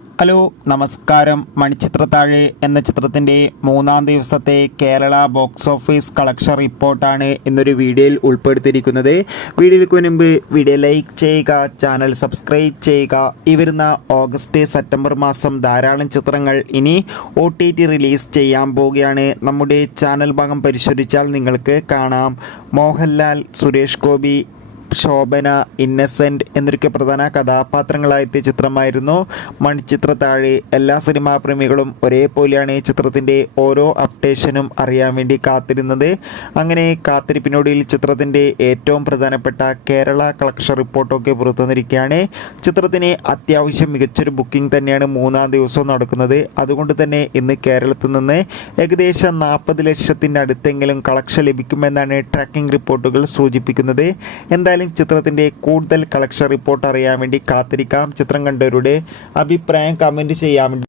Hello നമസ്കാരം. മണിച്ചിത്രത്താഴ് എന്ന ചിത്രത്തിൻ്റെ മൂന്നാം ദിവസത്തെ കേരള ബോക്സ് ഓഫീസ് കളക്ഷൻ റിപ്പോർട്ടാണ് ഇന്നൊരു വീഡിയോയിൽ ഉൾപ്പെടുത്തിയിരിക്കുന്നത്. വീഡിയോയ്ക്ക് മുൻപ് വീഡിയോ ലൈക്ക് ചെയ്യുക, ചാനൽ സബ്സ്ക്രൈബ് ചെയ്യുക. ഈ വരുന്ന ഓഗസ്റ്റ് സെപ്റ്റംബർ മാസം ധാരാളം ചിത്രങ്ങൾ ഇനി OTT റിലീസ് ചെയ്യാൻ പോവുകയാണ്. നമ്മുടെ ചാനൽ ഭാഗം പരിശോധിച്ചാൽ നിങ്ങൾക്ക് കാണാം. മോഹൻലാൽ, സുരേഷ് ഗോപി, ശോഭന, ഇന്നസെൻ്റ് എന്നൊക്കെ പ്രധാന കഥാപാത്രങ്ങളായെത്തിയ ചിത്രമായിരുന്നു മണിച്ചിത്രത്താഴ്. എല്ലാ സിനിമാ പ്രേമികളും ഒരേപോലെയാണ് ഈ ചിത്രത്തിൻ്റെ ഓരോ അപ്ഡേഷനും അറിയാൻ വേണ്ടി കാത്തിരുന്നത്. അങ്ങനെ കാത്തിരിപ്പിനൊടുവിൽ ചിത്രത്തിൻ്റെ ഏറ്റവും പ്രധാനപ്പെട്ട കേരള കളക്ഷൻ റിപ്പോർട്ടൊക്കെ പുറത്തുവന്നിരിക്കുകയാണ്. ചിത്രത്തിന് അത്യാവശ്യം മികച്ചൊരു ബുക്കിംഗ് തന്നെയാണ് മൂന്നാം ദിവസവും നടക്കുന്നത്. അതുകൊണ്ട് തന്നെ ഇന്ന് കേരളത്തിൽ നിന്ന് ഏകദേശം 40 ലക്ഷത്തിൻ്റെ അടുത്തെങ്കിലും കളക്ഷൻ ലഭിക്കുമെന്നാണ് ട്രാക്കിംഗ് റിപ്പോർട്ടുകൾ സൂചിപ്പിക്കുന്നത്. എന്തായാലും ചിത്രത്തിൻ്റെ കൂടുതൽ കളക്ഷൻ റിപ്പോർട്ട് അറിയാൻ വേണ്ടി കാത്തിരിക്കാം. ചിത്രം കണ്ടവരുടെ അഭിപ്രായം കമൻറ്റ് ചെയ്യാൻ വേണ്ടി